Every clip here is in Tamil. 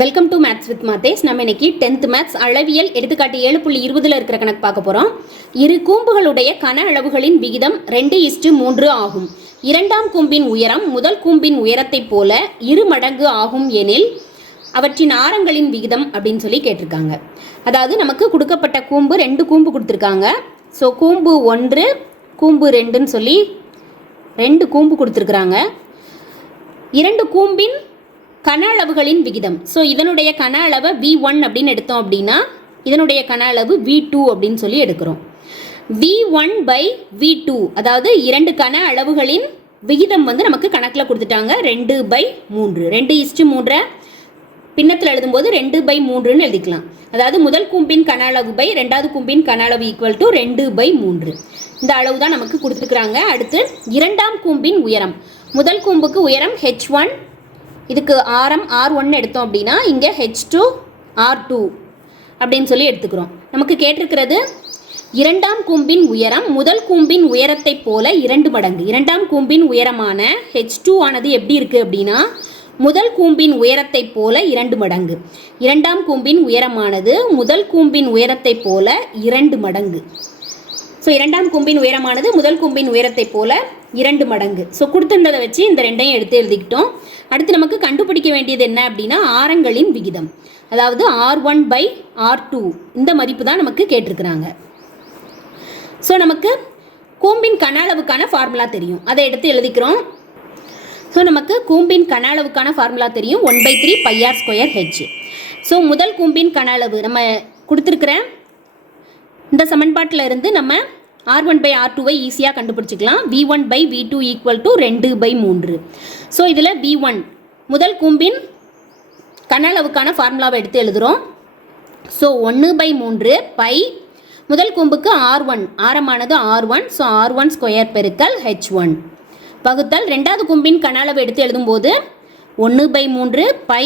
வெல்கம் டு மேத்ஸ் வித் மாத்தேஸ் நம்ம இன்னைக்கு டென்த் மேத்ஸ் அளவியல் எடுத்துக்காட்டு ஏழு புள்ளி இருபதுல இருக்கிற கணக்கு பார்க்க போறோம். இரு கூம்புகளுடைய கன அளவுகளின் விகிதம் ரெண்டு இஸ்டு மூன்று ஆகும். இரண்டாம் கூம்பின் உயரம் முதல் கூம்பின் உயரத்தைப் போல இரு மடங்கு ஆகும் எனில் அவற்றின் ஆரங்களின் விகிதம் அப்படின்னு சொல்லி கேட்டிருக்காங்க. அதாவது நமக்கு கொடுக்கப்பட்ட கூம்பு ரெண்டு கூம்பு கொடுத்துருக்காங்க. ஸோ கூம்பு ஒன்று கூம்பு ரெண்டுன்னு சொல்லி ரெண்டு கூம்பு கொடுத்துருக்குறாங்க. இரண்டு கூம்பின் கன அளவுகளின் விகிதம். ஸோ இதனுடைய கன அளவை வி ஒன் அப்படின்னு எடுத்தோம் அப்படின்னா இதனுடைய கன அளவு வி டூ அப்படின்னு சொல்லி எடுக்கிறோம். V one by V two அதாவது இரண்டு கன அளவுகளின் விகிதம் வந்து நமக்கு கணக்கில் கொடுத்துட்டாங்க. ரெண்டு பை மூன்று. ரெண்டு இஸ்டு மூன்றை. பின்னத்தில் எழுதும்போது ரெண்டு பை மூன்றுன்னு எழுதிக்கலாம். அதாவது முதல் கூம்பின் கன அளவு பை ரெண்டாவது கூம்பின் கன அளவு ஈக்குவல் டு ரெண்டு பை மூன்று. இந்த அளவு தான் நமக்கு கொடுத்துருக்குறாங்க. அடுத்து இரண்டாம் கூம்பின் உயரம். முதல் கூம்புக்கு உயரம் ஹெச் ஒன் இதுக்கு ஆரம் ஆர் ஒன்று எடுத்தோம் அப்படின்னா இங்கே ஹெச் டூ ஆர் டூ அப்படின்னு சொல்லி எடுத்துக்கிறோம். நமக்கு கேட்டிருக்கிறது இரண்டாம் கூம்பின் உயரம் முதல் கூம்பின் உயரத்தைப் போல இரண்டு மடங்கு. இரண்டாம் கூம்பின் உயரமான ஹெச் டூ ஆனது எப்படி இருக்குது அப்படின்னா முதல் கூம்பின் உயரத்தைப் போல இரண்டு மடங்கு. இரண்டாம் கூம்பின் உயரமானது முதல் கூம்பின் உயரத்தைப் போல இரண்டு மடங்கு. ஸோ இரண்டாம் கூம்பின் உயரமானது முதல் கூம்பின் உயரத்தைப் போல இரண்டு மடங்கு. ஸோ கொடுத்துருந்ததை வச்சு இந்த ரெண்டையும் எடுத்து எழுதிக்கிட்டோம். அடுத்து நமக்கு கண்டுபிடிக்க வேண்டியது என்ன அப்படின்னா ஆரங்களின் விகிதம். அதாவது R one by R two இந்த மதிப்பு தான் நமக்கு கேட்டிருக்கிறாங்க. ஸோ நமக்கு கூம்பின் கன அளவுக்கான ஃபார்முலா தெரியும். அதை எடுத்து எழுதிக்கிறோம். ஸோ நமக்கு கூம்பின் கன அளவுக்கான ஃபார்முலா தெரியும் one by three pi R square H so முதல் கூம்பின் கன அளவு நம்ம கொடுத்துருக்குற இந்த சமன்பாட்டில் இருந்து நம்ம ஆர் ஒன் பை ஆர் டூவை ஈஸியாக கண்டுபிடிச்சிக்கலாம். V one by V two equal to ரெண்டு பை மூன்று. ஸோ இதில் வி ஒன் முதல் கூம்பின் கனளவுக்கான ஃபார்முலாவை எடுத்து எழுதுகிறோம் ஸோ ஒன்று பை மூன்று பை முதல் கூம்புக்கு R one ஆரமானது R one so R one square பெருக்கல் ஹெச் ஒன் வகுத்தல் ரெண்டாவது கும்பின் கன அளவு எடுத்து எழுதும்போது ஒன்று பை மூன்று பை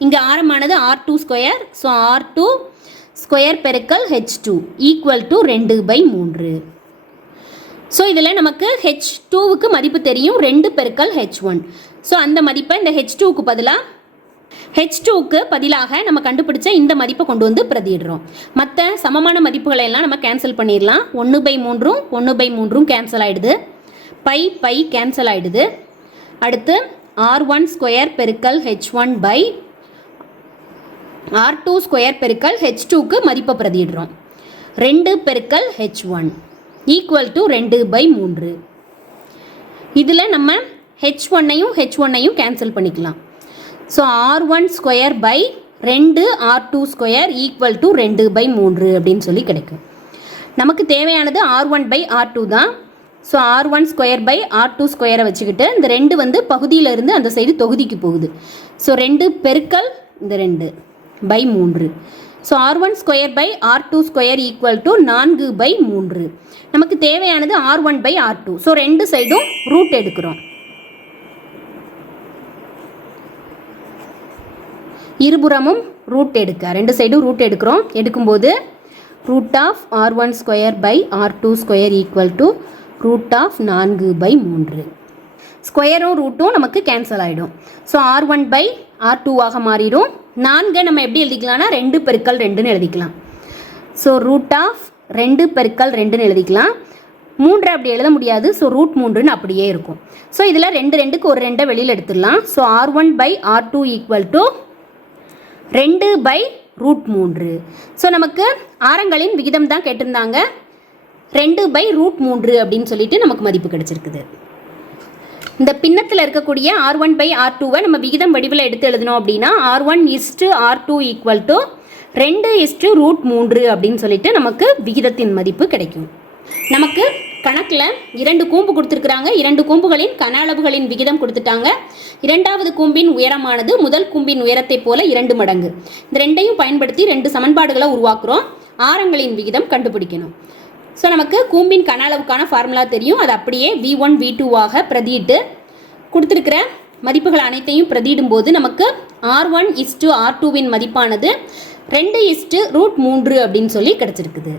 இங்கே ஆரமானது R two square so R two square பெருக்கல் ஹெச் டூ ஈக்குவல் டு ரெண்டு பை மூன்று. ஸோ இதில் நமக்கு ஹெச் டூவுக்கு மதிப்பு தெரியும் ரெண்டு பெருக்கல் ஹெச் ஒன் ஸோ அந்த மதிப்பை இந்த ஹெச் டூவுக்கு பதிலாக ஹெச் டூக்கு பதிலாக நம்ம கண்டுபிடிச்ச இந்த மதிப்பை கொண்டு வந்து பிரதிடுறோம் மற்ற சமமான மதிப்புகளை எல்லாம் நம்ம கேன்சல் பண்ணிடலாம் ஒன்று பை மூன்றும் ஒன்று பை மூன்றும் கேன்சல் ஆகிடுது பை பை கேன்சல் ஆகிடுது அடுத்து ஆர் ஒன் ஸ்கொயர் பெருக்கல் H one by R two square பெருக்கல் ஹெச் டூக்கு மதிப்பை பிரதிடுறோம் ரெண்டு பெருக்கல் ஹெச் ஒன் ஈக்குவல் டு ரெண்டு பை மூன்று. இதில் நம்ம ஹெச் ஒன்னையும் ஹெச் ஒன்னையும் கேன்சல் பண்ணிக்கலாம். So R one square by ரெண்டு R two square equal to ரெண்டு பை மூன்று அப்படின்னு சொல்லி கிடைக்கும். நமக்கு தேவையானது R one by R two தான். So R one square by R two ஸ்கொயரை வச்சுக்கிட்டு இந்த ரெண்டு வந்து பகுதியிலிருந்து அந்த சைடு தொகுதிக்கு போகுது. ஸோ ரெண்டு பெருக்கல் இந்த ரெண்டு. பை மூன்று. So R one square by R two square equal to நான்கு பை மூன்று. நமக்கு தேவையானது R one by R two so ரெண்டு சைடும் ரூட் எடுக்கிறோம். இருபுறமும் ரூட் எடுக்க. ரெண்டு சைடும் ரூட் எடுக்கிறோம். எடுக்கும்போது root of R one square by R two square equal to root of நான்கு பை மூன்று. ஸ்கொயரும் ரூட்டும் நமக்கு கேன்சல் ஆகிடும் so R one by R டூவாக மாறிடும். நான்கை நம்ம எப்படி எழுதிக்கலாம்னா ரெண்டு பெருக்கல் ரெண்டுன்னு எழுதிக்கலாம். ஸோ ரூட் ஆஃப் ரெண்டு பெருக்கல் ரெண்டுன்னு எழுதிக்கலாம். மூன்று அப்படி எழுத முடியாது. ஸோ ரூட் மூன்றுன்னு அப்படியே இருக்கும். ஸோ இதில் ரெண்டு ரெண்டுக்கு ஒரு ரெண்டை வெளியில் எடுத்துடலாம். So R one by R two equal to ரெண்டு பை ரூட் மூன்று. ஸோ நமக்கு ஆரங்களின் விகிதம் தான் கேட்டிருந்தாங்க. ரெண்டு பை ரூட் மூன்று அப்படின்னு சொல்லிட்டு நமக்கு மதிப்பு கிடச்சிருக்குது. இந்த பின்னத்தில் இருக்கக்கூடிய ஆர் ஒன் பை ஆர் டூவை நம்ம விகிதம் வடிவில் எடுத்து எழுதணும் அப்படின்னா R one is to R two equal to ரெண்டு இஸ்டு ரூட் மூன்று அப்படின்னு சொல்லிட்டு நமக்கு விகிதத்தின் மதிப்பு கிடைக்கும். நமக்கு கணக்கில் இரண்டு கூம்பு கொடுத்துருக்குறாங்க. இரண்டு கூம்புகளின் கன அளவுகளின் விகிதம் கொடுத்துட்டாங்க. இரண்டாவது கூம்பின் உயரமானது முதல் கூம்பின் உயரத்தைப் போல இரண்டு மடங்கு. இந்த ரெண்டையும் பயன்படுத்தி ரெண்டு சமன்பாடுகளை உருவாக்குறோம். ஆரங்களின் விகிதம் கண்டுபிடிக்கணும். ஸோ நமக்கு கூம்பின் கன அளவுக்கான ஃபார்முலா தெரியும். அது அப்படியே வி ஒன் வி டூவாக பிரதியிட்டு கொடுத்துருக்கிற மதிப்புகள் அனைத்தையும் பிரதியிடும் போது நமக்கு R one is to R டூவின் மதிப்பானது ரெண்டு இஸ்டு ரூட் மூன்று அப்படின்னு சொல்லி கிடச்சிருக்குது.